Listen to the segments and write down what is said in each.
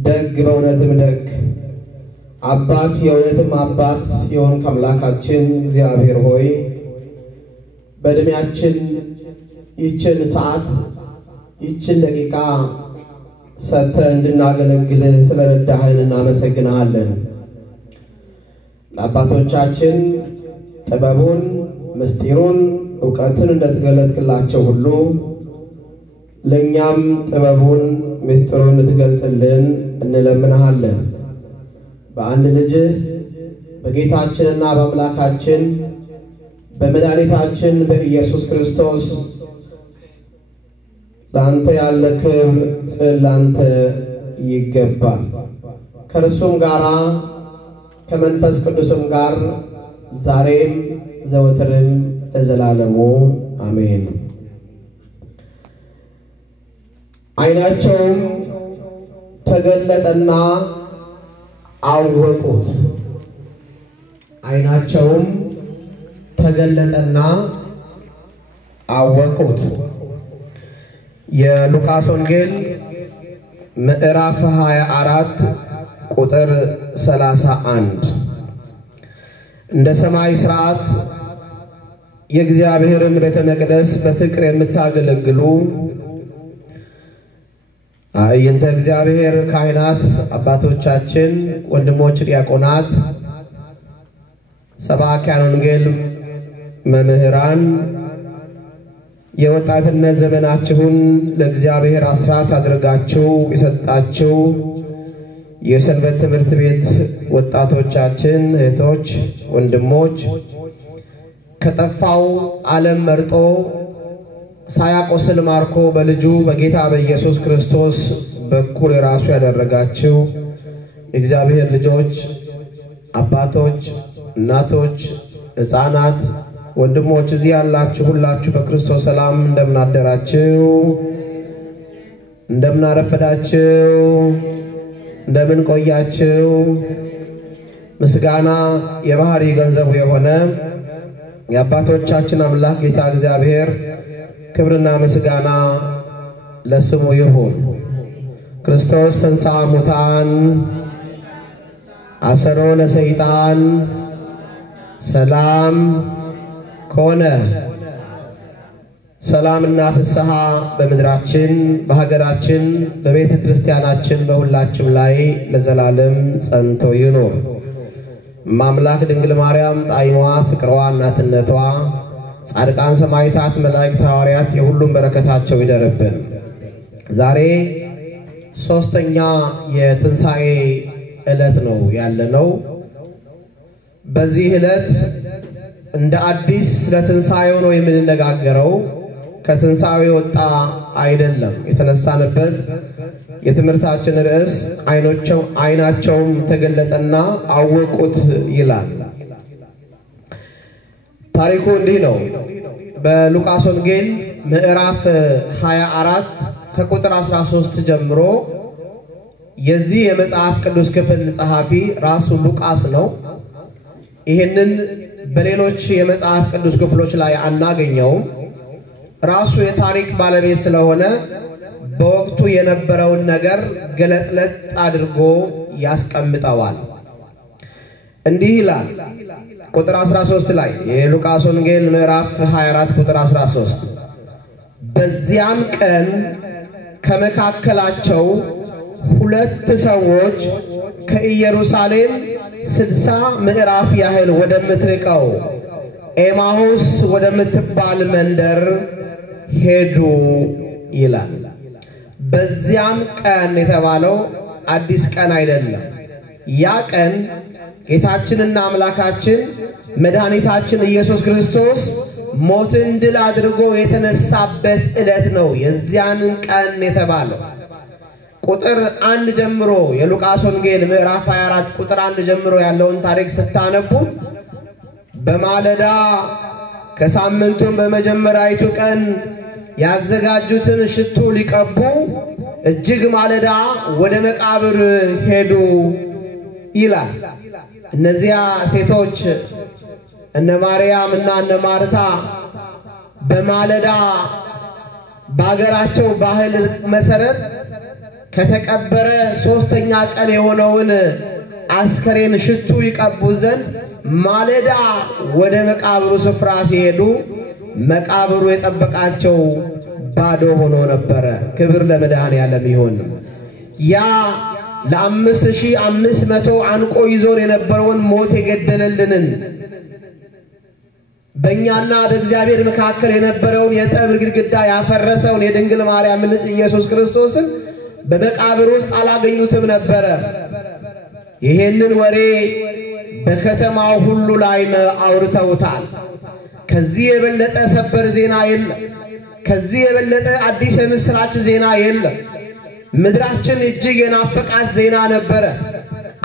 ደግ በእውነትም ደግ አባት የእውነትም አባት የሆንክ አምላካችን እግዚአብሔር ሆይ በእድሜያችን ይችን ሰዓት ይችን ደቂቃ ሰጥተን እንድናገለግል ስለረዳህን እናመሰግናለን። ለአባቶቻችን ጥበቡን ምስጢሩን ዕውቀትን እንደተገለጥክላቸው ሁሉ ለኛም ጥበቡን ምስጢሩን እንድትገልጽልን እንለምንሃለን። በአንድ ልጅ በጌታችንና በአምላካችን በመድኃኒታችን በኢየሱስ ክርስቶስ ላንተ ያለ ክብር ላንተ ይገባል። ከእርሱም ጋራ ከመንፈስ ቅዱስም ጋር ዛሬም ዘወትርም ለዘላለሙ አሜን። ዓይናቸውም ተገለጠና አወቁት። ዓይናቸውም ተገለጠና አወቁት። የሉቃስ ወንጌል ምዕራፍ 24 ቁጥር 31 እንደ ሰማይ ሥርዓት የእግዚአብሔርን ቤተ መቅደስ በፍቅር የምታገለግሉ አይንተ እግዚአብሔር ካህናት አባቶቻችን ወንድሞች ዲያቆናት ሰባክያን ወንጌል መምህራን የወጣትነት ዘመናችሁን ለእግዚአብሔር አስራት አድርጋችሁ የሰጣችሁ የሰንበት ትምህርት ቤት ወጣቶቻችን እህቶች ወንድሞች ከጠፋው ዓለም መርጦ ሳያቆስል ማርኮ በልጁ በጌታ በኢየሱስ ክርስቶስ በኩል ራሱ ያደረጋችሁ እግዚአብሔር ልጆች አባቶች እናቶች ሕፃናት ወንድሞች እዚህ ያላችሁ ሁላችሁ በክርስቶስ ሰላም እንደምን አደራችሁ እንደምን አረፈዳችሁ እንደምን ቆያችሁ። ምስጋና የባህሪ ገንዘቡ የሆነ የአባቶቻችን አምላክ ጌታ እግዚአብሔር ክብርና ምስጋና ለስሙ ይሁን። ክርስቶስ ተንሥአ እሙታን አሰሮ ለሰይጣን ሰላም ኮነ። ሰላምና ፍስሐ በምድራችን በሀገራችን በቤተ ክርስቲያናችን በሁላችን ላይ ለዘላለም ጸንቶ ይኑር። ማምላክ ድንግል ማርያም ጣዕሟ ፍቅሯ እናትነቷ ጻድቃን ሰማዕታት መላእክት ሐዋርያት የሁሉም በረከታቸው ይደርብን። ዛሬ ሶስተኛ የትንሣኤ ዕለት ነው ያለነው። በዚህ ዕለት እንደ አዲስ ለትንሣኤው ነው የምንነጋገረው። ከትንሣኤው ወጣ አይደለም። የተነሳንበት የትምህርታችን ርዕስ ዓይናቸውም ተገለጠና አወቁት ይላል። ታሪኩ እንዲህ ነው። በሉቃስ ወንጌል ምዕራፍ 24 ከቁጥር 13 ጀምሮ የዚህ የመጽሐፍ ቅዱስ ክፍል ጸሐፊ ራሱ ሉቃስ ነው። ይሄንን በሌሎች የመጽሐፍ ቅዱስ ክፍሎች ላይ አናገኘውም። ራሱ የታሪክ ባለቤት ስለሆነ በወቅቱ የነበረውን ነገር ገለጥለጥ አድርጎ ያስቀምጠዋል። እንዲህ ይላል ቁጥር 13 ላይ የሉቃስ ወንጌል ምዕራፍ 24 ቁጥር 13 በዚያም ቀን ከመካከላቸው 2 ሰዎች ከኢየሩሳሌም 60 ምዕራፍ ያህል ወደምትርቀው ኤማሁስ ወደምትባል መንደር ሄዱ ይላል። በዚያም ቀን የተባለው አዲስ ቀን አይደለም። ያ ቀን ጌታችንና አምላካችን መድኃኒታችን ኢየሱስ ክርስቶስ ሞትን ድል አድርጎ የተነሳበት ዕለት ነው። የዚያን ቀን የተባለው ቁጥር 1 ጀምሮ የሉቃስ ወንጌል ምዕራፍ 24 ቁጥር 1 ጀምሮ ያለውን ታሪክ ስታነቡት በማለዳ ከሳምንቱም በመጀመሪያይቱ ቀን ያዘጋጁትን ሽቱ ሊቀቡ እጅግ ማለዳ ወደ መቃብር ሄዱ ይላል። እነዚያ ሴቶች እነ ማርያም እና እነ ማርታ በማለዳ ባገራቸው ባህል መሰረት ከተቀበረ ሶስተኛ ቀን የሆነውን አስከሬን ሽቱ ይቀቡ ዘንድ ማለዳ ወደ መቃብሩ ስፍራ ሲሄዱ መቃብሩ የጠበቃቸው ባዶ ሆኖ ነበር። ክብር ለመድኃኔዓለም ይሁን። ያ ለ5500 አንቆ ይዞን የነበረውን ሞት የገደለልንን በእኛና በእግዚአብሔር መካከል የነበረውን የጠብ ግድግዳ ያፈረሰውን የድንግል ማርያም ልጅ ኢየሱስ ክርስቶስን በመቃብር ውስጥ አላገኙትም ነበር። ይሄንን ወሬ በከተማው ሁሉ ላይ አውርተውታል። ከዚህ የበለጠ ሰበር ዜና የለም። ከዚህ የበለጠ አዲስ የምስራች ዜና የለም። ምድራችን እጅግ የናፈቃት ዜና ነበረ።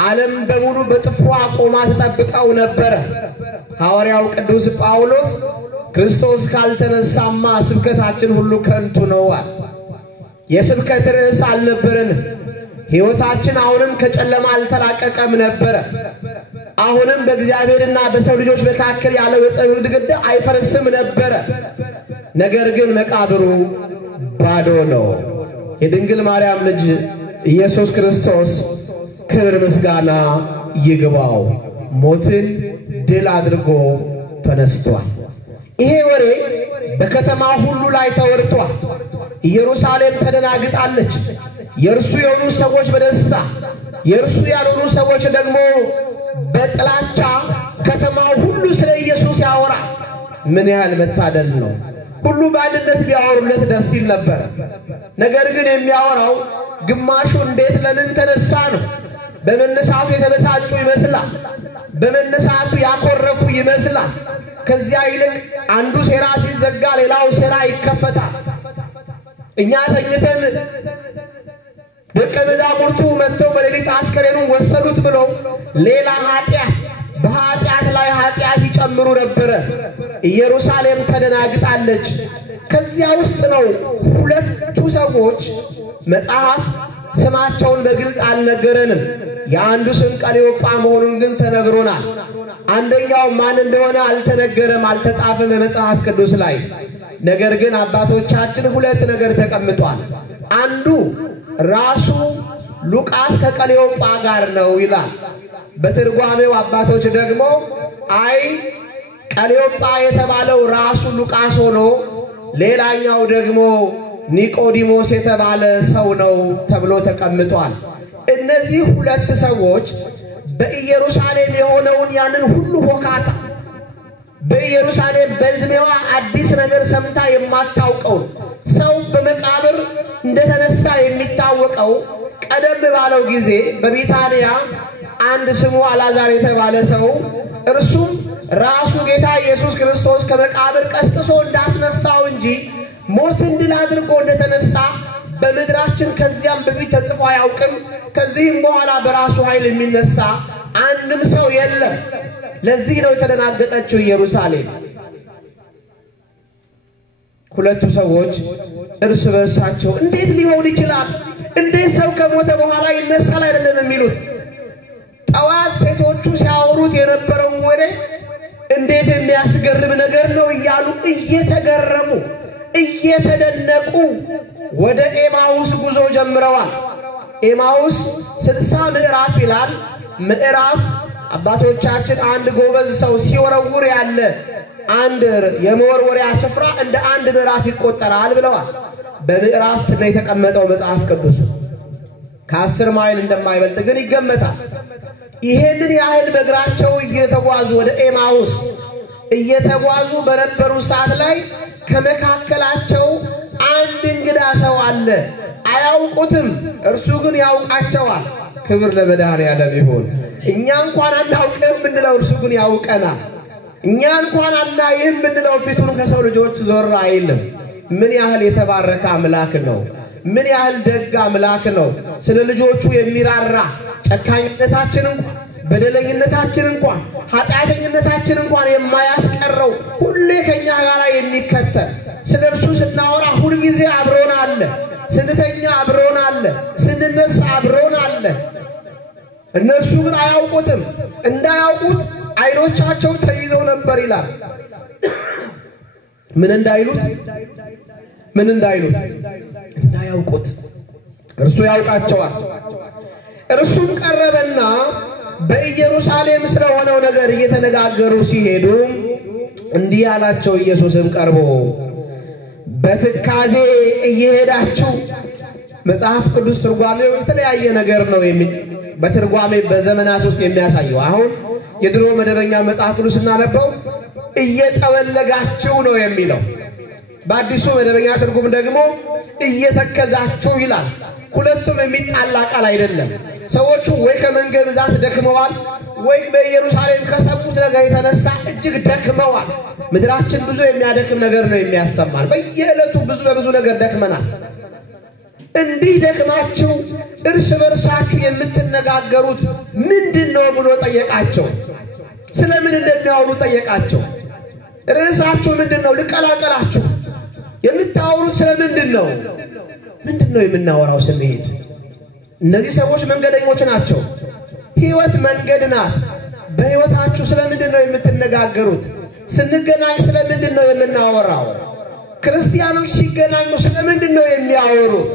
ዓለም በሙሉ በጥፍሯ ቆማ ተጠብቀው ነበረ። ሐዋርያው ቅዱስ ጳውሎስ ክርስቶስ ካልተነሳማ ስብከታችን ሁሉ ከንቱ ነው አለ። የስብከት ርዕስ አልነበረንም። ሕይወታችን አሁንም ከጨለማ አልተላቀቀም ነበረ። አሁንም በእግዚአብሔርና በሰው ልጆች መካከል ያለው የጸብ ግድግዳ አይፈርስም ነበረ። ነገር ግን መቃብሩ ባዶ ነው። የድንግል ማርያም ልጅ ኢየሱስ ክርስቶስ ክብር ምስጋና ይግባው ሞትን ድል አድርጎ ተነስቷል። ይሄ ወሬ በከተማ ሁሉ ላይ ተወርቷል። ኢየሩሳሌም ተደናግጣለች። የእርሱ የሆኑ ሰዎች በደስታ የእርሱ ያልሆኑ ሰዎች ደግሞ በጥላቻ ከተማው ሁሉ ስለ ኢየሱስ ያወራ። ምን ያህል መታደል ነው! ሁሉ በአንድነት ቢያወሩለት ደስ ይል ነበር። ነገር ግን የሚያወራው ግማሹ እንዴት ለምን ተነሳ ነው። በመነሳቱ የተበሳጩ ይመስላል። በመነሳቱ ያኮረፉ ይመስላል። ከዚያ ይልቅ አንዱ ሴራ ሲዘጋ ሌላው ሴራ ይከፈታል። እኛ ተኝተን ደቀ መዛሙርቱ መጥተው በሌሊት አስከሬኑን ወሰዱት ብለው ሌላ ኃጢአት በኃጢአት ላይ ኃጢአት ይጨምሩ ነበር። ኢየሩሳሌም ተደናግጣለች። ከዚያ ውስጥ ነው ሁለቱ ሰዎች መጽሐፍ ስማቸውን በግልጽ አልነገረንም። የአንዱ ስም ቀሌዮጳ መሆኑን ግን ተነግሮናል። አንደኛው ማን እንደሆነ አልተነገረም፣ አልተጻፈም በመጽሐፍ ቅዱስ ላይ። ነገር ግን አባቶቻችን ሁለት ነገር ተቀምጧል። አንዱ ራሱ ሉቃስ ከቀሌዮጳ ጋር ነው ይላል። በትርጓሜው አባቶች ደግሞ አይ ቀሌዮጳ የተባለው ራሱ ሉቃስ ሆኖ ሌላኛው ደግሞ ኒቆዲሞስ የተባለ ሰው ነው ተብሎ ተቀምጧል። እነዚህ ሁለት ሰዎች በኢየሩሳሌም የሆነውን ያንን ሁሉ ሆካታ በኢየሩሳሌም በዕድሜዋ አዲስ ነገር ሰምታ የማታውቀው ሰው በመቃብር እንደተነሳ የሚታወቀው ቀደም ባለው ጊዜ በቢታንያ አንድ ስሙ አልዓዛር የተባለ ሰው እርሱም ራሱ ጌታ ኢየሱስ ክርስቶስ ከመቃብር ቀስቅሶ እንዳስነሳው እንጂ ሞትን ድል አድርጎ እንደተነሳ በምድራችን ከዚያም በፊት ተጽፎ አያውቅም። ከዚህም በኋላ በራሱ ኃይል የሚነሳ አንድም ሰው የለም። ለዚህ ነው የተደናገጠችው ኢየሩሳሌም። ሁለቱ ሰዎች እርስ በርሳቸው እንዴት ሊሆን ይችላል? እንዴት ሰው ከሞተ በኋላ ይነሳል አይደለም የሚሉት። ጠዋት ሴቶቹ ሲያወሩት የነበረው ወሬ እንዴት የሚያስገርም ነገር ነው እያሉ እየተገረሙ እየተደነቁ ወደ ኤማሁስ ጉዞ ጀምረዋል። ኤማሁስ 60 ምዕራፍ ይላል። ምዕራፍ አባቶቻችን አንድ ጎበዝ ሰው ሲወረውር ያለ አንድ የመወርወሪያ ስፍራ እንደ አንድ ምዕራፍ ይቆጠራል ብለዋል። በምዕራፍ ላይ የተቀመጠው መጽሐፍ ቅዱስ ከ10 ማይል እንደማይበልጥ ግን ይገመታል። ይሄንን ያህል በእግራቸው እየተጓዙ ወደ ኤማሁስ እየተጓዙ በነበሩ ሰዓት ላይ ከመካከላቸው አንድ እንግዳ ሰው አለ። አያውቁትም፣ እርሱ ግን ያውቃቸዋል። ክብር ለመድኃኔዓለም ይሁን። እኛ እንኳን አናውቅም ብንለው እርሱ ግን ያውቀናል። እኛ እንኳን አናይም ብንለው ፊቱን ከሰው ልጆች ዞር አይልም። ምን ያህል የተባረከ አምላክ ነው! ምን ያህል ደግ አምላክ ነው! ስለ ልጆቹ የሚራራ ጨካኝነታችን እንኳን በደለኝነታችን እንኳን ኃጢአተኝነታችን እንኳን የማያስቀረው ሁሌ ከኛ ጋር የሚከተል ስለ እርሱ ስናወራ ሁሉ ጊዜ አብሮን አለ። ስንተኛ አብሮን አለ። ስንነሳ አብሮን አለ። እነርሱ ግን አያውቁትም። እንዳያውቁት አይኖቻቸው ተይዘው ነበር ይላል። ምን እንዳይሉት እንዳያውቁት እርሱ ያውቃቸዋል። እርሱም ቀረበና በኢየሩሳሌም ስለሆነው ነገር እየተነጋገሩ ሲሄዱ እንዲህ አላቸው። ኢየሱስም ቀርቦ በትካዜ እየሄዳችሁ መጽሐፍ ቅዱስ ትርጓሜው የተለያየ ነገር ነው በትርጓሜ በዘመናት ውስጥ የሚያሳየው። አሁን የድሮ መደበኛ መጽሐፍ ቅዱስ እናነበው እየጠወለጋችሁ ነው የሚለው። በአዲሱ መደበኛ ትርጉም ደግሞ እየተከዛችሁ ይላል። ሁለቱም የሚጣላ ቃል አይደለም። ሰዎቹ ወይ ከመንገድ ብዛት ደክመዋል ወይ በኢየሩሳሌም ከሰሙት ነገር የተነሳ እጅግ ደክመዋል። ምድራችን ብዙ የሚያደክም ነገር ነው የሚያሰማል። በየዕለቱ በብዙ ነገር ደክመናል። እንዲህ ደክማችሁ እርስ በርሳችሁ የምትነጋገሩት ምንድነው ብሎ ጠየቃቸው። ስለምን እንደሚያወሩ ጠየቃቸው። ርዕሳችሁ ምንድነው? ልቀላቀላችሁ የምታወሩት ስለምንድነው? ምንድነው የምናወራው ስንሄድ? እነዚህ ሰዎች መንገደኞች ናቸው። ሕይወት መንገድ ናት። በሕይወታችሁ ስለምንድነው የምትነጋገሩት? ስንገናኝ ስለምንድነው የምናወራው? ክርስቲያኖች ሲገናኙ ስለምንድነው የሚያወሩት?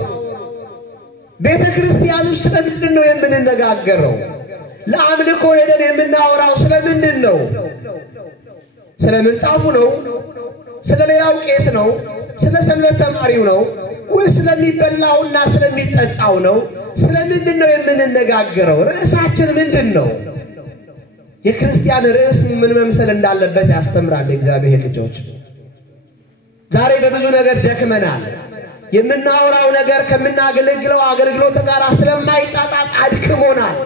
ቤተ ክርስቲያኑ ስለምንድነው የምንነጋገረው? ለአምልኮ ሄደን የምናወራው ስለምንድነው? ስለ ምንጣፉ ነው? ስለ ሌላው ቄስ ነው? ስለ ሰንበት ተማሪው ነው? ወይስ ስለሚበላውና ስለሚጠጣው ነው? ስለምንድነው የምንነጋገረው? ርዕሳችን ምንድነው? የክርስቲያን ርዕስ ምን መምሰል እንዳለበት ያስተምራል። እግዚአብሔር ልጆች ዛሬ በብዙ ነገር ደክመናል። የምናወራው ነገር ከምናገለግለው አገልግሎት ጋር ስለማይጣጣም አድክሞናል።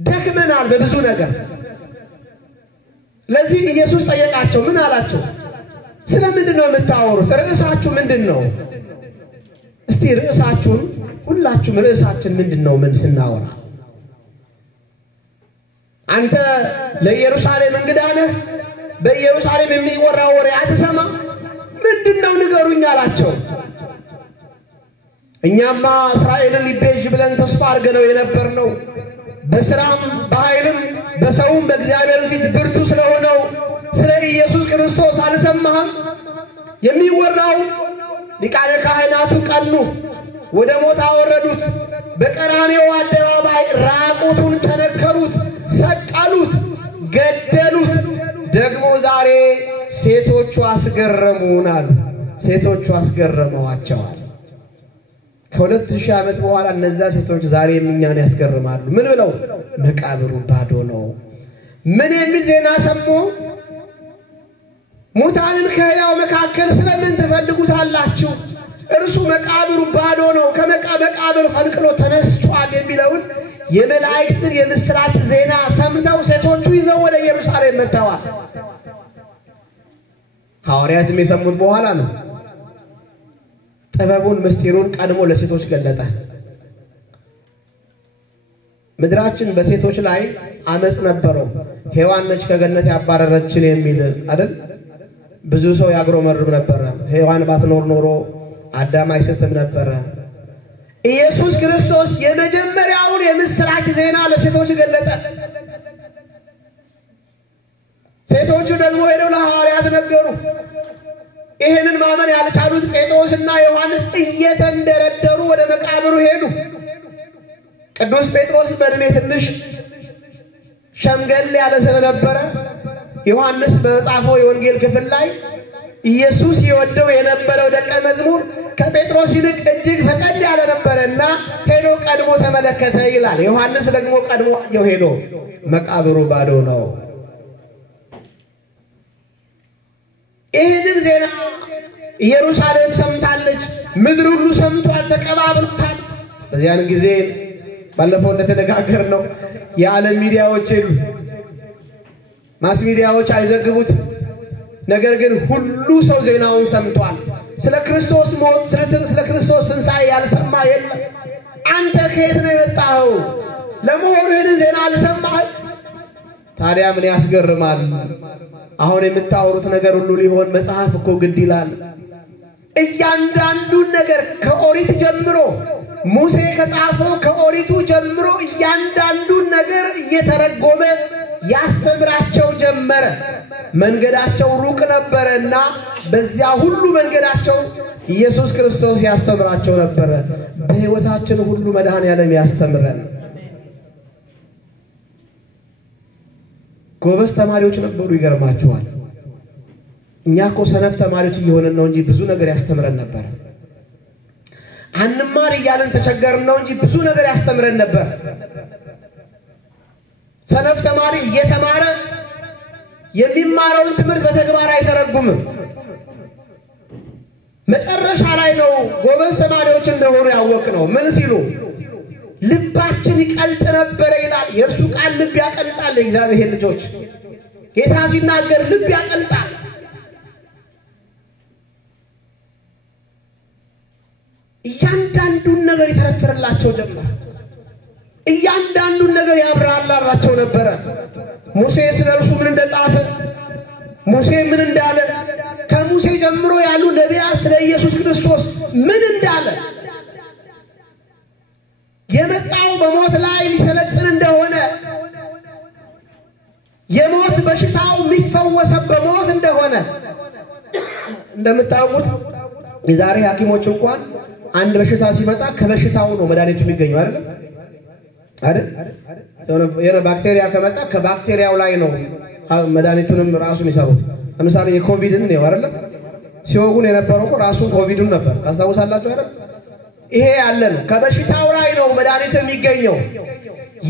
ደክመናል በብዙ ነገር። ለዚህ ኢየሱስ ጠየቃቸው። ምን አላቸው? ስለምንድነው የምታወሩት? ርዕሳችሁ ምንድነው? እስቲ ርዕሳችሁን ሁላችሁም ርዕሳችን ምንድነው? ምን ስናወራ አንተ ለኢየሩሳሌም እንግዳ ነህ? በኢየሩሳሌም የሚወራው ወሬ አትሰማ? ምንድነው ንገሩኝ አላቸው። እኛማ እስራኤልን ሊቤዥ ብለን ተስፋ አድርገነው የነበርነው በስራም በኃይልም በሰውም በእግዚአብሔር ፊት ብርቱ ስለሆነው ስለ ኢየሱስ ክርስቶስ አልሰማህም? የሚወራው ሊቃነ ካህናቱ ቀኑ፣ ወደ ሞት አወረዱት፣ በቀራንዮ አደባባይ ራቁቱን ተነከሩት፣ ሰቀሉት፣ ገደሉት። ደግሞ ዛሬ ሴቶቹ አስገረሙናል። ሴቶቹ አስገረመዋቸዋል። ከ2000 ዓመት በኋላ እነዛ ሴቶች ዛሬ እኛን ያስገርማሉ። ምን ብለው? መቃብሩ ባዶ ነው። ምን የሚል ዜና ሰሙ? ሙታንን ከሕያው መካከል ስለምን ትፈልጉታላችሁ? እርሱ መቃብሩ ባዶ ነው፣ ከመቃብር ፈንቅሎ ተነስቷል የሚለውን የመላእክትን የምስራች ዜና ሰምተው ሴቶቹ ይዘው ወደ ኢየሩሳሌም መጥተዋል። ሐዋርያትም የሰሙት በኋላ ነው። ጥበቡን ምስጢሩን ቀድሞ ለሴቶች ገለጠ። ምድራችን በሴቶች ላይ አመጽ ነበረው። ሔዋን ነች ከገነት ያባረረችን የሚል አይደል? ብዙ ሰው ያግሮመርም ነበር። ሔዋን ባትኖር ኖሮ አዳም አይስትም ነበር። ኢየሱስ ክርስቶስ የመጀመሪያውን የምስራች ዜና ለሴቶች ገለጠ። ሴቶቹ ደግሞ ሄደው ለሐዋርያት ነገሩ። ይሄንን ማመን ያልቻሉት ጴጥሮስና ዮሐንስ እየተንደረደሩ ወደ መቃብሩ ሄዱ። ቅዱስ ጴጥሮስ በእድሜ ትንሽ ሸምገል ያለ ስለነበረ ዮሐንስ በጻፈው የወንጌል ክፍል ላይ ኢየሱስ ይወደው የነበረው ደቀ መዝሙር ከጴጥሮስ ይልቅ እጅግ ፈጠን ያለ ነበርና ሄዶ ቀድሞ ተመለከተ ይላል። ዮሐንስ ደግሞ ቀድሞ ሄዶ መቃብሩ ባዶ ነው። ይህንን ዜና ኢየሩሳሌም ሰምታለች። ምድር ሁሉ ሰምቷል፣ ተቀባብሎታል። በዚያን ጊዜ ባለፈው እንደተነጋገርነው የዓለም ሚዲያዎች ሄዱ። ማስ ሚዲያዎች አይዘግቡት። ነገር ግን ሁሉ ሰው ዜናውን ሰምቷል። ስለ ክርስቶስ ሞት፣ ስለ ክርስቶስ ትንሣኤ ያልሰማ የለም። አንተ ከየት ነው የመጣኸው? ለመሆኑ ይህንን ዜና አልሰማህም? ታዲያ ምን ያስገርማል? አሁን የምታወሩት ነገር ሁሉ ሊሆን መጽሐፍ እኮ ግድ ይላል። እያንዳንዱን ነገር ከኦሪት ጀምሮ ሙሴ ከጻፈው ከኦሪቱ ጀምሮ እያንዳንዱን ነገር እየተረጎመ ያስተምራቸው ጀመረ። መንገዳቸው ሩቅ ነበርና በዚያ ሁሉ መንገዳቸው ኢየሱስ ክርስቶስ ያስተምራቸው ነበር። በሕይወታችን ሁሉ መድኃኔዓለም ያስተምረን። ጎበዝ ተማሪዎች ነበሩ። ይገርማቸዋል። እኛ እኮ ሰነፍ ተማሪዎች እየሆንን ነው እንጂ ብዙ ነገር ያስተምረን ነበር። አንማር እያልን ተቸገርን ነው እንጂ ብዙ ነገር ያስተምረን ነበር። ሰነፍ ተማሪ እየተማረ የሚማረውን ትምህርት በተግባር አይተረጉምም። መጨረሻ ላይ ነው ጎበዝ ተማሪዎች እንደሆኑ ያወቅነው። ምን ሲሉ ልባችን ይቀልጥ ነበር ይላል። የእርሱ ቃል ልብ ያቀልጣል። የእግዚአብሔር ልጆች ጌታ ሲናገር ልብ ያቀልጣል። እያንዳንዱን ነገር ይተረትርላቸው ጀመር። እያንዳንዱን ነገር ያብራራላቸው ነበር። ሙሴ ስለርሱ ምን እንደጻፈ፣ ሙሴ ምን እንዳለ፣ ከሙሴ ጀምሮ ያሉ ነቢያት ስለ ኢየሱስ ክርስቶስ ምን እንዳለ፣ የመጣው በሞት ላይ ሊሰለጥን እንደሆነ፣ የሞት በሽታው የሚፈወሰው በሞት እንደሆነ እንደምታውቁት የዛሬ ሐኪሞች እንኳን አንድ በሽታ ሲመጣ ከበሽታው ነው መድኃኒቱ የሚገኘው አይደል? የሆነ ባክቴሪያ ከመጣ ከባክቴሪያው ላይ ነው መድኃኒቱንም ራሱን ይሰሩት። ለምሳሌ የኮቪድን ነው አይደል? ሲወጉን የነበረው እኮ ራሱ ኮቪድን ነበር። ታስታውሳላችሁ አይደል? ይሄ ያለ ነው። ከበሽታው ላይ ነው መድኃኒቱ የሚገኘው።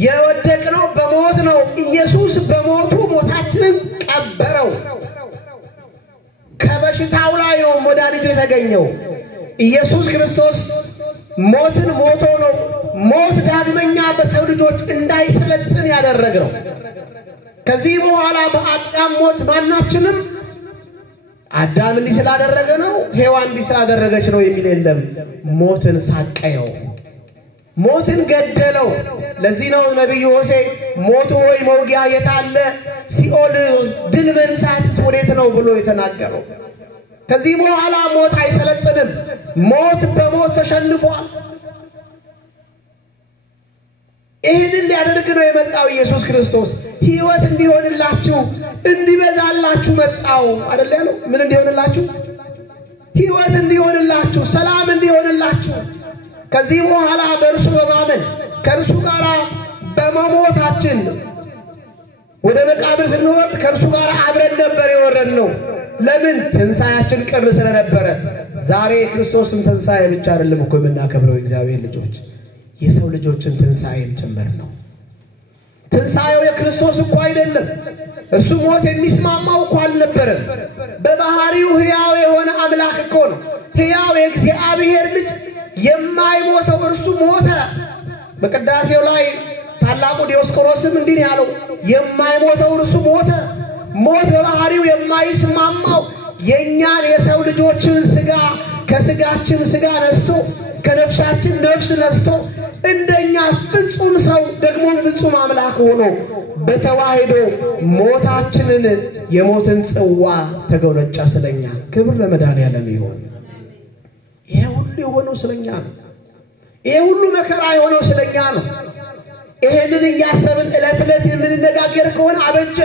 የወደቅነው በሞት ነው። ኢየሱስ በሞቱ ሞታችንን ቀበረው። ከበሽታው ላይ ነው መድኃኒቱ የተገኘው። ኢየሱስ ክርስቶስ ሞትን ሞቶ ነው ሞት ዳግመኛ በሰው ልጆች እንዳይሰለጥን ያደረገው። ከዚህ በኋላ በአዳም ሞት ማናችንም አዳም እንዲህ ስላደረገ ነው ሔዋን እንዲህ ስላደረገች ነው የሚል የለም። ሞትን ሳቀየው፣ ሞትን ገደለው። ለዚህ ነው ነብዩ ሆሴዕ ሞት ሆይ መውጊያ የታለ፣ ሲኦል ድል መንሳትስ ወዴት ነው ብሎ የተናገረው። ከዚህ በኋላ ሞት አይሰለጥንም። ሞት በሞት ተሸንፏል። ይህንን ሊያደርግ ነው የመጣው ኢየሱስ ክርስቶስ። ሕይወት እንዲሆንላችሁ እንዲበዛላችሁ መጣው አይደል ያለው? ምን እንዲሆንላችሁ? ሕይወት እንዲሆንላችሁ፣ ሰላም እንዲሆንላችሁ። ከዚህ በኋላ በእርሱ በማመን ከእርሱ ጋር በመሞታችን ወደ መቃብር ስንወርድ ከእርሱ ጋር አብረን ነበር የወረድነው። ለምን? ትንሣኤያችን ቅርብ ስለነበረ። ዛሬ የክርስቶስን ትንሣኤ ብቻ አይደለም እኮ የምናከብረው እግዚአብሔር ልጆች፣ የሰው ልጆችን ትንሣኤን ጭምር ነው። ትንሣኤው የክርስቶስ እኮ አይደለም። እሱ ሞት የሚስማማው እኮ አልነበረም። በባህሪው ሕያው የሆነ አምላክ እኮ ነው። ሕያው የእግዚአብሔር ልጅ የማይሞተው እርሱ ሞተ። በቅዳሴው ላይ ታላቁ ዲዮስቆሮስም እንዲህ ያለው የማይሞተው እርሱ ሞተ። ሞት በባህሪው የማይስማማው የኛን የሰው ልጆችን ሥጋ ከሥጋችን ሥጋ ነስቶ ከነፍሳችን ነፍስ ነስቶ እንደኛ ፍጹም ሰው ደግሞ ፍጹም አምላክ ሆኖ በተዋህዶ ሞታችንን የሞትን ጽዋ ተጎነጨ ስለኛ። ክብር ለመድኃኔዓለም ይሁን። ይሄ ሁሉ የሆነው ስለኛ ነው። ይሄ ሁሉ መከራ የሆነው ስለኛ ነው። ይሄንን እያሰብን ዕለት ዕለት የምንነጋገር ከሆነ አበጀ።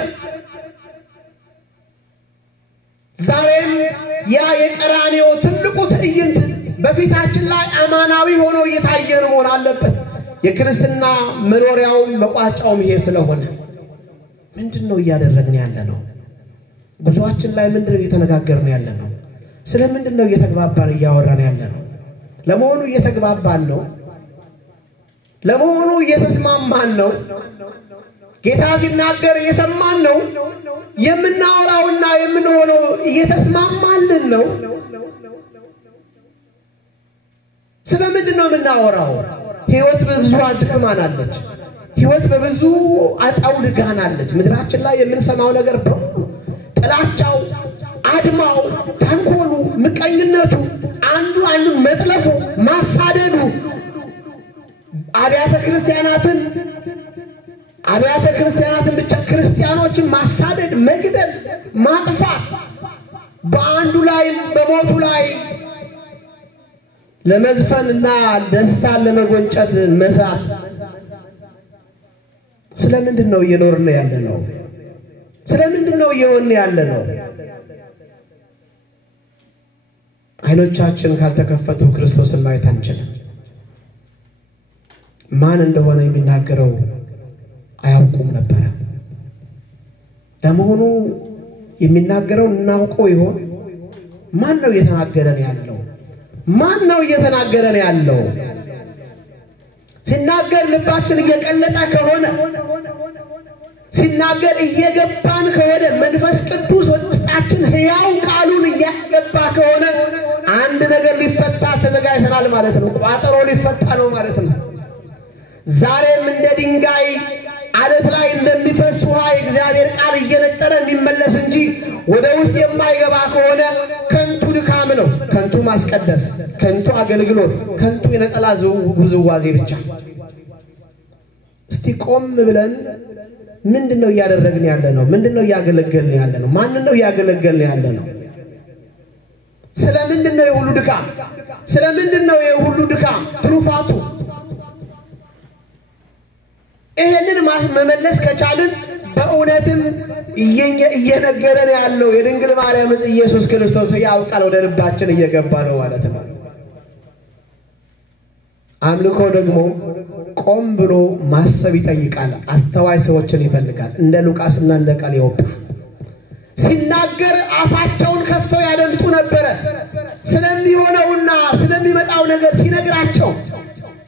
ዛሬም ያ የቀራንዮ ትልቁ ትዕይንት በፊታችን ላይ አማናዊ ሆኖ እየታየን መሆን አለበት። የክርስትና መኖሪያውም መቋጫውም ይሄ ስለሆነ ምንድነው እያደረግን ያለነው? ጉዟችን ላይ ምንድነው እየተነጋገርን ያለነው? ስለምንድነው እየተግባባን እያወራን ያለነው? ለመሆኑ እየተግባባን ነው? ለመሆኑ እየተስማማን ነው? ጌታ ሲናገር እየሰማን ነው? የምናወራውና የምንሆነው እየተስማማልን ነው? ስለምንድነው የምናወራው? ሕይወት በብዙ አድክማናለች። ሕይወት በብዙ አጣውልጋናለች። ምድራችን ላይ የምንሰማው ነገር በሙሉ ጥላቻው፣ አድማው፣ ተንኮሉ፣ ምቀኝነቱ፣ አንዱ አንዱን መጥለፉ፣ ማሳደዱ፣ አብያተ ክርስቲያናትን ብቻ ክርስቲያኖችን ማሳደድ፣ መግደል፣ ማጥፋት፣ በአንዱ ላይ በሞቱ ላይ ለመዝፈንና ደስታን ለመጎንጨት መሳት። ስለምንድነው እየኖርን ያለነው? ስለምንድነው እየሆንን ያለነው? አይኖቻችን ካልተከፈቱ ክርስቶስን ማየት አንችልም። ማን እንደሆነ የሚናገረው አያውቁም ነበር። ለመሆኑ የሚናገረው እናውቀው ይሆን? ማን ነው እየተናገረን ያለው? ማን ነው እየተናገረን ያለው? ሲናገር ልባችን እየቀለጠ ከሆነ ሲናገር እየገባን ከሆነ መንፈስ ቅዱስ ወደ ውስጣችን ሕያው ቃሉን እያስገባ ከሆነ አንድ ነገር ሊፈታ ተዘጋጅተናል ማለት ነው። ቋጠሮ ሊፈታ ነው ማለት ነው። ዛሬም እንደ ድንጋይ አለት ላይ እንደሚፈስ ውሃ የእግዚአብሔር ቃል እየነጠረ የሚመለስ እንጂ ወደ ውስጥ የማይገባ ከሆነ ከንቱ ድካም ነው፣ ከንቱ ማስቀደስ፣ ከንቱ አገልግሎት፣ ከንቱ የነጠላ ውዝዋዜ ብቻ። እስቲ ቆም ብለን ምንድነው እያደረግን ያለነው? ምንድነው እያገለገልን ያለነው? ማንን ነው እያገለገልን ያለነው? ስለምንድነው የሁሉ ድካም? ስለምንድነው የሁሉ ድካም? ትሩፋቱ ይሄንን መመለስ ከቻልን በእውነትም እየነገረን ያለው የድንግል ማርያም ኢየሱስ ክርስቶስ ያውቃል ወደ ልባችን እየገባ ነው ማለት ነው። አምልኮ ደግሞ ቆም ብሎ ማሰብ ይጠይቃል። አስተዋይ ሰዎችን ይፈልጋል። እንደ ሉቃስና እንደ ቀሌዮጳ ሲናገር አፋቸውን ከፍተው ያደምጡ ነበር። ስለሚሆነውና ስለሚመጣው ነገር ሲነግራቸው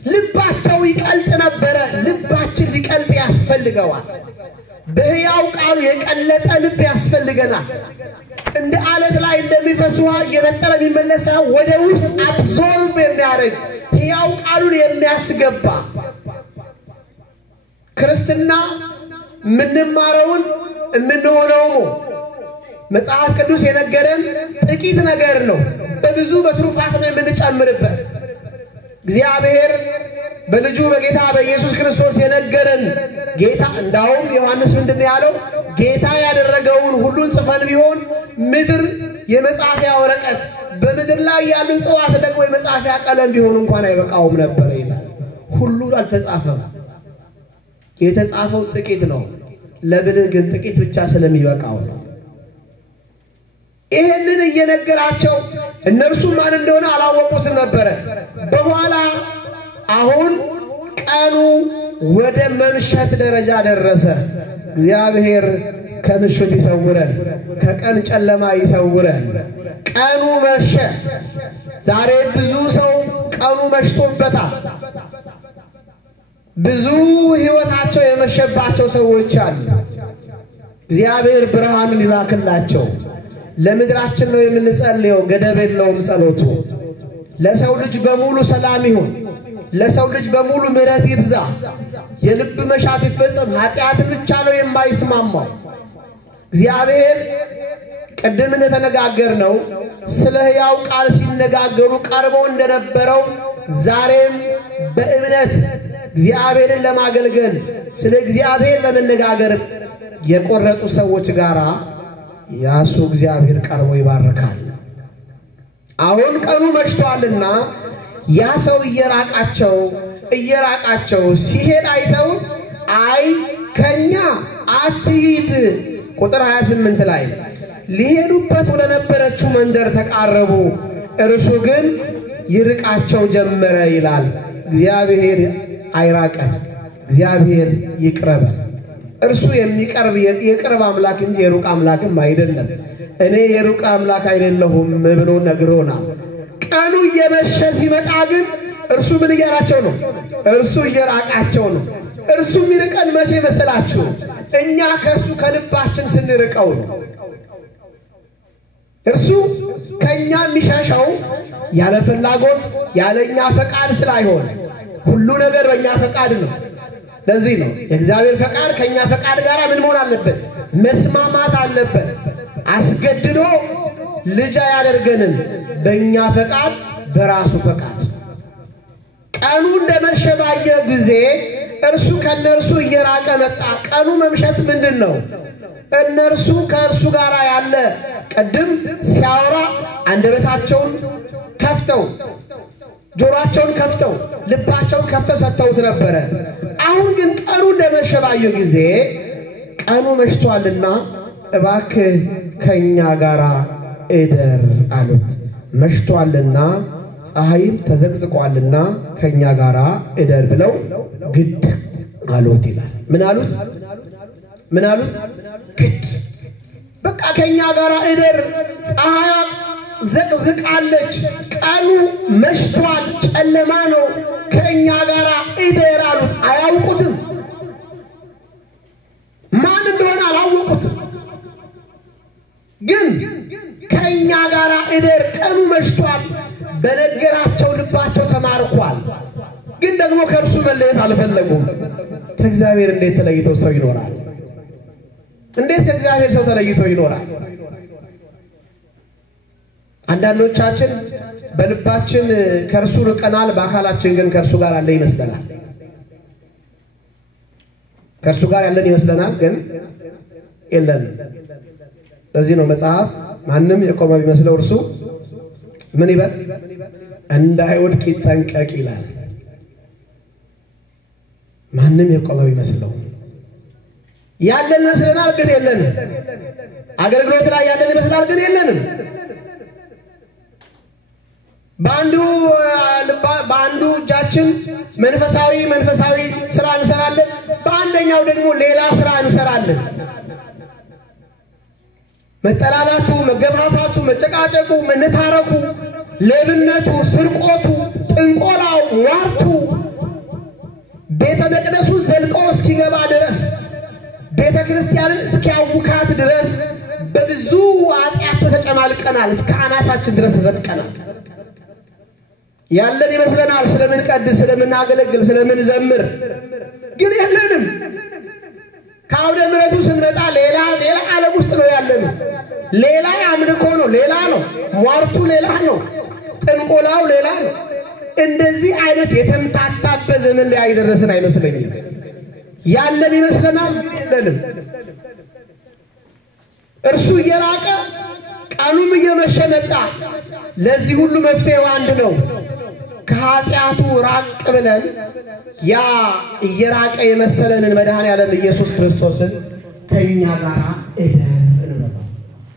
ልባቸው ይቀልጥ ነበር። ልባችን ሊቀልጥ ያስፈልገዋል። በሕያው ቃሉ የቀለጠ ልብ ያስፈልገናል። እንደ አለት ላይ እንደሚፈስ ውሃ እየነጠረ የሚመለስ ወደ ውስጥ አብዞርብ የሚያደርግ ሕያው ቃሉን የሚያስገባ ክርስትና ምንማረውን የምንሆነው መጽሐፍ ቅዱስ የነገረን ጥቂት ነገር ነው። በብዙ በትሩፋት ነው የምንጨምርበት። እግዚአብሔር በልጁ በጌታ በኢየሱስ ክርስቶስ የነገረን ጌታ እንዳውም ዮሐንስ ምንድነው ያለው? ጌታ ያደረገውን ሁሉን ጽፈን ቢሆን ምድር የመጻፊያ ወረቀት በምድር ላይ ያሉ ጽዋት ደግሞ የመጻፊያ ቀለም ቢሆን እንኳን አይበቃውም ነበር ይላል። ሁሉ አልተጻፈም። የተጻፈው ጥቂት ነው። ለብልህ ግን ጥቂት ብቻ ስለሚበቃው ነው። ይሄንን እየነገራቸው እነርሱ ማን እንደሆነ አላወቁትም ነበር። በኋላ አሁን ቀኑ ወደ መምሸት ደረጃ ደረሰ። እግዚአብሔር ከምሽት ይሰውረን፣ ከቀን ጨለማ ይሰውረን። ቀኑ መሸ። ዛሬ ብዙ ሰው ቀኑ መሽቶበታል። ብዙ ሕይወታቸው የመሸባቸው ሰዎች አሉ። እግዚአብሔር ብርሃኑን ይላክላቸው። ለምድራችን ነው የምንጸልየው። ገደብ የለውም ጸሎቱ። ለሰው ልጅ በሙሉ ሰላም ይሁን። ለሰው ልጅ በሙሉ ምሕረት ይብዛ። የልብ መሻት ይፈጸም። ኃጢአትን ብቻ ነው የማይስማማው። እግዚአብሔር ቅድም እንደተነጋገርነው ስለ ሕያው ቃል ሲነጋገሩ ቀርበው እንደነበረው ዛሬም በእምነት እግዚአብሔርን ለማገልገል ስለ እግዚአብሔር ለመነጋገር የቆረጡ ሰዎች ጋራ ያሱ እግዚአብሔር ቀርቦ ይባርካል። አሁን ቀኑ መሽቷልና ያ ሰው እየራቃቸው ሲሄድ አይተው አይ ከኛ አትሂድ። ቁጥር 28 ላይ ሊሄዱበት ወደ ነበረችው መንደር ተቃረቡ። እርሱ ግን ይርቃቸው ጀመረ ይላል። እግዚአብሔር አይራቀን፣ እግዚአብሔር ይቅረበን። እርሱ የሚቀርብ የቅርብ አምላክ እንጂ የሩቅ አምላክም አይደለም። እኔ የሩቅ አምላክ አይደለሁም ብሎ ነግሮናል። ቀኑ እየመሸ ሲመጣ ግን እርሱ ምን እያላቸው ነው? እርሱ እየራቃቸው ነው። እርሱ የሚርቀን መቼ መሰላችሁ? እኛ ከሱ ከልባችን ስንርቀው ነው። እርሱ ከኛ የሚሸሸው ያለ ፍላጎት ያለኛ ፈቃድ ስላይሆን ሁሉ ነገር በእኛ ፈቃድ ነው። ለዚህ ነው የእግዚአብሔር ፈቃድ ከኛ ፈቃድ ጋር ምን መሆን አለበት? መስማማት አለበት። አስገድዶ ልጅ ያደርገንም በእኛ ፈቃድ በራሱ ፈቃድ። ቀኑ እንደመሸ ባየ ጊዜ እርሱ ከነርሱ እየራቀ መጣ። ቀኑ መምሸት ምንድነው? እነርሱ ከእርሱ ጋር ያለ ቀድም ሲያወራ አንደበታቸውን ከፍተው ጆሮአቸውን ከፍተው ልባቸውን ከፍተው ሰጥተውት ነበረ። አሁን ግን ቀኑ እንደመሸ ባየ ጊዜ ቀኑ መሽቷልና እባክህ ከኛ ጋር እደር አሉት። መሽቷልና ፀሐይም ተዘቅዝቋልና ከኛ ጋራ እደር ብለው ግድ አሉት ይላል። ምን አሉት? ግድ በቃ ከኛ ጋራ እደር፣ ፀሐይ ዘቅዝቃለች፣ ቀኑ መሽቷል፣ ጨለማ ነው፣ ከኛ ጋራ እደር አሉት። አያውቁትም፣ ማን እንደሆነ አላወቁትም። ግን ከኛ ጋራ እደር፣ ቀኑ መሽቷል በነገራቸው ልባቸው ተማርኳል። ግን ደግሞ ከእርሱ መለየት አልፈለጉም። ከእግዚአብሔር እንዴት ተለይተው ሰው ይኖራል? እንዴት ከእግዚአብሔር ሰው ተለይቶ ይኖራል? አንዳንዶቻችን በልባችን ከእርሱ ርቀናል፣ በአካላችን ግን ከእርሱ ጋር ያለ ይመስለናል። ከእርሱ ጋር ያለን ይመስለናል፣ ግን የለንም። ለዚህ ነው መጽሐፍ ማንም የቆመ ቢመስለው እርሱ ምን ይበል? እንዳይወድቅ ይጠንቀቅ ይላል። ማንም የቆመ ቢመስለው ያለን ይመስለናል፣ ግን የለንም። አገልግሎት ላይ ያለን ይመስላል፣ ግን የለንም። በአንዱ እጃችን መንፈሳዊ ስራ እንሰራለን፣ በአንደኛው ደግሞ ሌላ ስራ እንሰራለን። መጠላላቱ፣ መገፋፋቱ፣ መጨቃጨቁ፣ መነታረኩ፣ ሌብነቱ፣ ስርቆቱ፣ ጥንቆላው፣ ሟርቱ ቤተ መቅደሱ ዘልቆ እስኪገባ ድረስ ቤተ ክርስቲያንን እስኪያውካት ድረስ በብዙ ኃጢአት ተጨማልቀናል። እስከ አናታችን ድረስ ተዘጥቀናል። ያለን ይመስለናል ስለምን ቀድስ፣ ስለምን አገለግል፣ ስለምን ዘምር፣ ግን የለንም። ከአውደ ምሕረቱ ስንመጣ ሌላ ዓለም ውስጥ ነው ያለነው። ሌላ አምልኮ ነው፣ ሌላ ነው። ሟርቱ ሌላ ነው፣ ጥንቆላው ሌላ ነው። እንደዚህ አይነት የተምታታበት ዘመን ላይ አይደረስን አይመስለኝም። ያለን ይመስለናል፣ የለንም። እርሱ እየራቀ ቀኑም እየመሸ መጣ። ለዚህ ሁሉ መፍትሄው አንድ ነው። ከኃጢአቱ ራቅ ብለን ያ እየራቀ የመሰለንን መድኃኔዓለም ኢየሱስ ክርስቶስን ከኛ ጋር እደር እንበለው።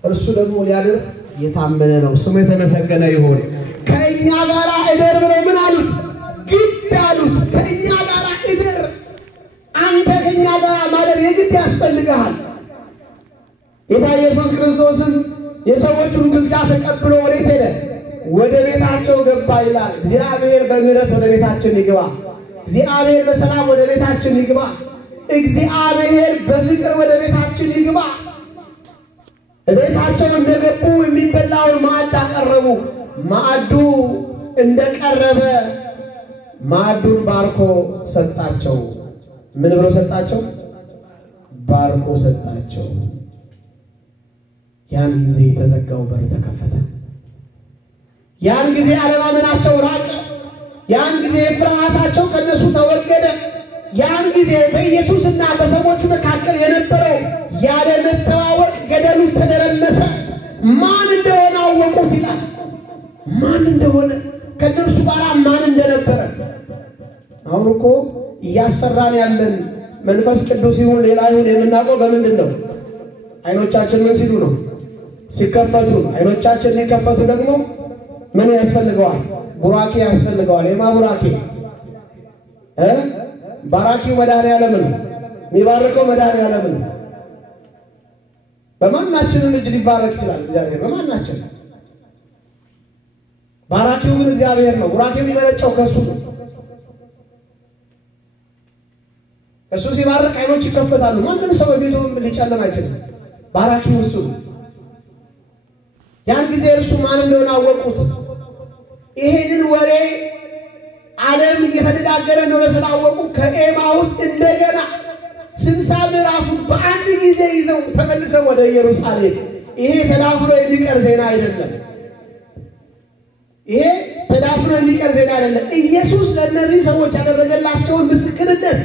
እርሱ ደግሞ ሊያድር የታመነ ነው። ስሙ የተመሰገነ ይሁን። ከኛ ጋር እደር ብለው ምን አሉት? ግድ አሉት። ከኛ ጋር እደር። አንተ ከኛ ጋር ማደር የግድ ያስፈልግሃል። ጌታ ኢየሱስ ክርስቶስን የሰዎቹን ግብዣ ተቀብሎ ወዴት ሄደ? ወደ ቤታቸው ገባ ይላል። እግዚአብሔር በምህረት ወደ ቤታችን ይግባ። እግዚአብሔር በሰላም ወደ ቤታችን ይግባ። እግዚአብሔር በፍቅር ወደ ቤታችን ይግባ። ቤታቸው እንደገቡ የሚበላውን ማዕድ አቀረቡ። ማዕዱ እንደቀረበ ማዕዱን ባርኮ ሰጣቸው። ምን ብሎ ሰጣቸው? ባርኮ ሰጣቸው። ያን ጊዜ የተዘጋው በር ተከፈተ። ያን ጊዜ አለማመናቸው ራቀ። ያን ጊዜ ፍርሃታቸው ከነሱ ተወገደ። ያን ጊዜ በኢየሱስና በሰዎቹ መካከል የነበረው ያለ መተዋወቅ ገደሉ ተደረመሰ። ማን እንደሆነ አወቁት ይላል። ማን እንደሆነ ከነሱ ጋር ማን እንደነበረ። አሁን እኮ እያሰራን ያለን መንፈስ ቅዱስ ይሁን ሌላ ይሁን የምናውቀው በምንድን ነው? አይኖቻችን ምን ሲሉ ነው? ሲከፈቱ። አይኖቻችን ሊከፈቱ ደግሞ ምን ያስፈልገዋል? ቡራኬ ያስፈልገዋል። የማ ቡራኬ? ባራኪው መድኃኔዓለም ነው። የሚባርከው መድኃኔዓለም ነው። በማናችንም እጅ ሊባረክ ይችላል እግዚአብሔር፣ በማናችን። ባራኪው ግን እግዚአብሔር ነው። ቡራኬው የሚመነጨው ከሱ ነው። እሱ ሲባርክ አይኖች ይከፈታሉ። ማንም ሰው በቤቱ ሊጨልም አይችልም። ባራኪው እሱ ነው። ያን ጊዜ እርሱ ማን እንደሆነ አወቁት። ይሄንን ወሬ ዓለም እየተነጋገረ እንደሆነ ስላወቁ ከኤማሁስ እንደገና 60 ምዕራፉን በአንድ ጊዜ ይዘው ተመልሰው ወደ ኢየሩሳሌም። ይሄ ተዳፍኖ የሚቀር ዜና አይደለም። ይሄ ተዳፍኖ የሚቀር ዜና አይደለም። ኢየሱስ ለእነዚህ ሰዎች ያደረገላቸውን ምስክርነት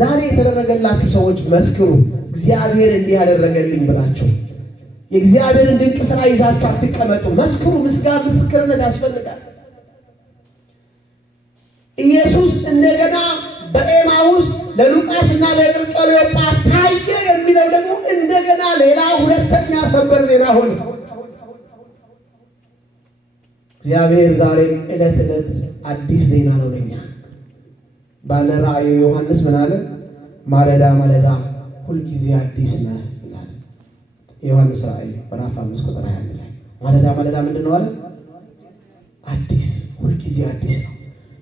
ዛሬ የተደረገላችሁ ሰዎች መስክሩ። እግዚአብሔር እንዲህ ያደረገልኝ ብላችሁ የእግዚአብሔርን ድንቅ ሥራ ይዛችሁ አትቀመጡ። መስክሩ። ምስክርነት ያስፈልጋል። ኢየሱስ እንደገና በኤማሁስ ለሉቃስና ለቀሌዮጳ ታየ የሚለው ደግሞ እንደገና ሌላ ሁለተኛ ሰበር ዜና ሆነ። እግዚአብሔር ዛሬም ዕለት ዕለት አዲስ ዜና ነው ለኛ። ባለ ራእዩ ዮሐንስ ምን አለ? ማለዳ ማለዳ ሁል ጊዜ አዲስ ነህ ይላል። ዮሐንስ ራእይ ምዕራፍ 5 ቁጥር 21 ላይ ማለዳ ማለዳ ምንድነው አለ? አዲስ፣ ሁል ጊዜ አዲስ ነው።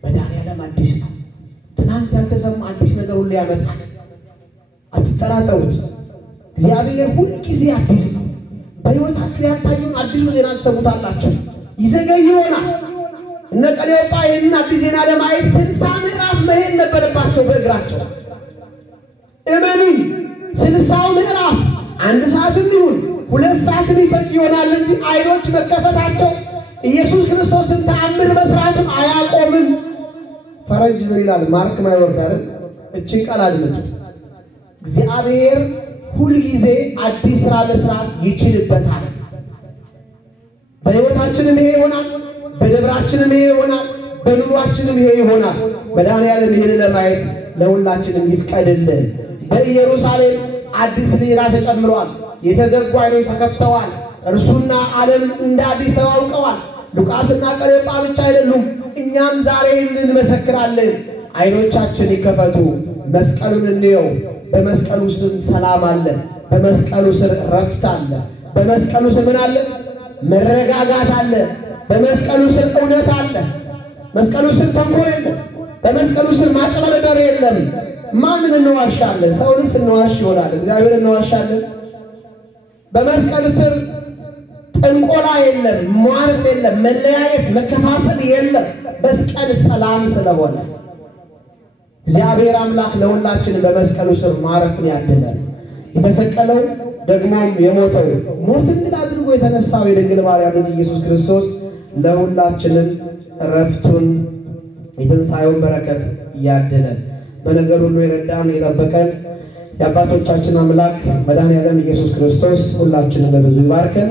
መድኃኒዓለም አዲስ ነው። ትናንት ያልተሰማ አዲስ ነገር ሁሉ ያመጣል። አትጠራጠሩት። እግዚአብሔር ሁል ጊዜ አዲስ ነው። በሕይወታችሁ ያልታየውን አዲሱ ዜና ትሰሙታላችሁ። ይዘገይ ይሆናል። እነ ቀሌዮጳ ይህንን አዲስ ዜና ለማየት 60 ምዕራፍ መሄድ ነበረባቸው በእግራቸው። እመኑኝ 60 ምዕራፍ 1 ሰዓትም ይሁን 2 ሰዓትም ይፈጅ ይሆናል እንጂ አይኖች መከፈታቸው ኢየሱስ ክርስቶስን ተአምር መስራቱን አያቆምም። ፈረንጅ ምን ይላል? ማርክ ማይወርድ አይደል? እቺን ቃል አድምጡ። እግዚአብሔር ሁል ጊዜ አዲስ ስራ መስራት ይችልበታል። በሕይወታችንም ይሄ ይሆናል፣ በደብራችንም ይሄ ይሆናል፣ በኑሯችንም ይሄ ይሆናል። መድኃኒዓለም ይሄን ለማየት ለሁላችንም ይፍቀድልን። በኢየሩሳሌም አዲስ ዜና ተጨምሯል። የተዘጉ አይኖች ተከፍተዋል። እርሱና ዓለም እንደ አዲስ ተዋውቀዋል። ሉቃስና ቀሌዮጳ ብቻ አይደሉም፣ እኛም ዛሬ እንመሰክራለን። አይኖቻችን ይከፈቱ፣ መስቀሉን እንየው። በመስቀሉ ስር ሰላም አለ። በመስቀሉ ስር ረፍት አለ። በመስቀሉ ስር ምን አለ? መረጋጋት አለ። በመስቀሉ ስር እውነት አለ። መስቀሉ ስር ተንኮል የለም። በመስቀሉ ስር ማጭበርበር የለም። ማንን እንዋሻለን? ሰውንስ እንዋሽ ይሆናል፣ እግዚአብሔር እንዋሻለን? በመስቀል ስር ጥንቆላ የለም፣ ሟርት የለም፣ መለያየት መከፋፈል የለም። መስቀል ሰላም ስለሆነ እግዚአብሔር አምላክ ለሁላችን በመስቀሉ ስር ማረፍን ያድለን። የተሰቀለው ደግሞም የሞተው ሞትን ድል አድርጎ የተነሳው የድንግል ማርያም ልጅ ኢየሱስ ክርስቶስ ለሁላችንም ረፍቱን የትንሣኤውን በረከት ያድለን። በነገር ሁሉ የረዳን የጠበቀን የአባቶቻችን አምላክ መድኃኒዓለም ኢየሱስ ክርስቶስ ሁላችንም በብዙ ይባርከን።